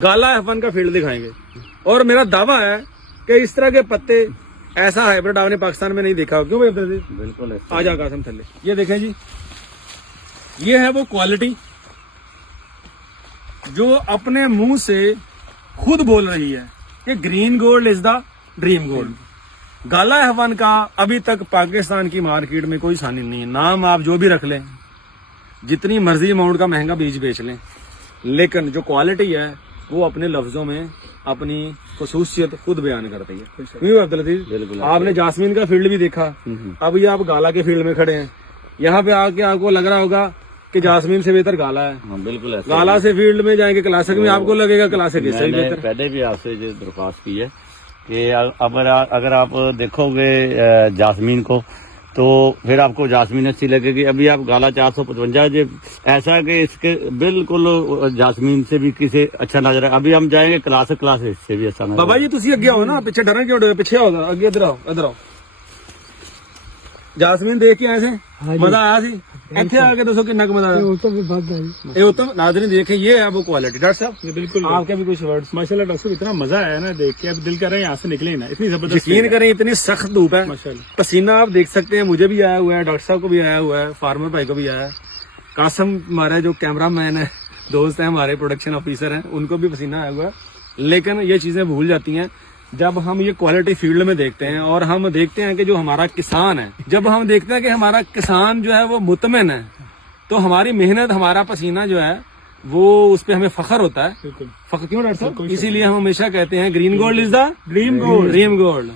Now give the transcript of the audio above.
गाला F1 का field दिखाएंगे और मेरा दावा है कि इस तरह के पत्ते ऐसा हाइब्रिड आपने पाकिस्तान में नहीं देखा। क्यों भाई अब्दुल अजीज? बिल्कुल आ जा कासम थल्ले। ये देखें जी, ये है वो क्वालिटी जो अपने मुंह से खुद बोल रही है कि green gold is the dream gold. Gala F1 का अभी तक पाकिस्तान की मार्केट में कोई सानी नहीं है। नाम आप जो भी रख लें, जितनी मर्जी अमाउंट का महंगा बीज बेच लें, लेकिन जो क्वालिटी है वो अपने लफ्जों में अपनी खसूसियत खुद बयान करती है। क्यों अब्दुल अजीज? बिल्कुल। आपने जासमीन का फील्ड भी देखा, अब ये आप गाला के फील्ड में खड़े हैं। यहाँ पे आके आपको लग रहा होगा कि जासमीन से बेहतर गाला है। हाँ, बिल्कुल ऐसा। गाला से फील्ड में जाएंगे क्लासिक में, आपको लगेगा क्लासिक इससे भी मैंने बेहतर। पहले भी आपसे ये दरख्वास्त की है कि अगर आप देखोगे जासमीन को तो फिर आपको जासमीन अच्छी लगेगी। अभी आप गाला 455 ऐसा है कि इसके बिल्कुल जासमीन से भी किसी अच्छा नजर है। अभी हम जाएंगे क्लासिक इससे भी अच्छा नजर। बाबा जी तुसी अगे आओ ना, पिछे डरन क्यों? पिछे आओ, अगे इधर आओ, इधर आओ। जासमीन देख के आए थे, मजा आया सी? ਇੱਥੇ ਆ के दसो कितना मजा आया? ये उत्तम नाज़रीन देखें, ये है वो क्वालिटी। डॉक्टर साहब बिल्कुल आपके भी कुछ वर्ड्स? माशाल्लाह डॉक्टर साहब, इतना मजा आया ना देख के, अब दिल कर रहा है यहाँ से निकले ना, इतनी जबरदस्त। यकीन करें इतनी सख्त धूप है, माशाल्लाह। पसीना आप देख सकते हैं, मुझे भी आया हुआ है, डॉक्टर साहब को भी आया हुआ है, फार्मर भाई को भी आया है, कासम हमारा जो कैमरा मैन है, दोस्त है हमारे, प्रोडक्शन ऑफिसर हैं, उनको भी पसीना आया हुआ है। लेकिन ये चीजें भूल जाती हैं जब हम ये क्वालिटी फील्ड में देखते हैं और हम देखते हैं कि जो हमारा किसान है, जब हम देखते हैं कि हमारा किसान जो है वो मुतमिन है, तो हमारी मेहनत, हमारा पसीना जो है वो उस पर हमें फख्र होता है। बिल्कुल फख्र क्यों डॉक्टर साहब? इसीलिए हम हमेशा कहते हैं green gold is the dream gold.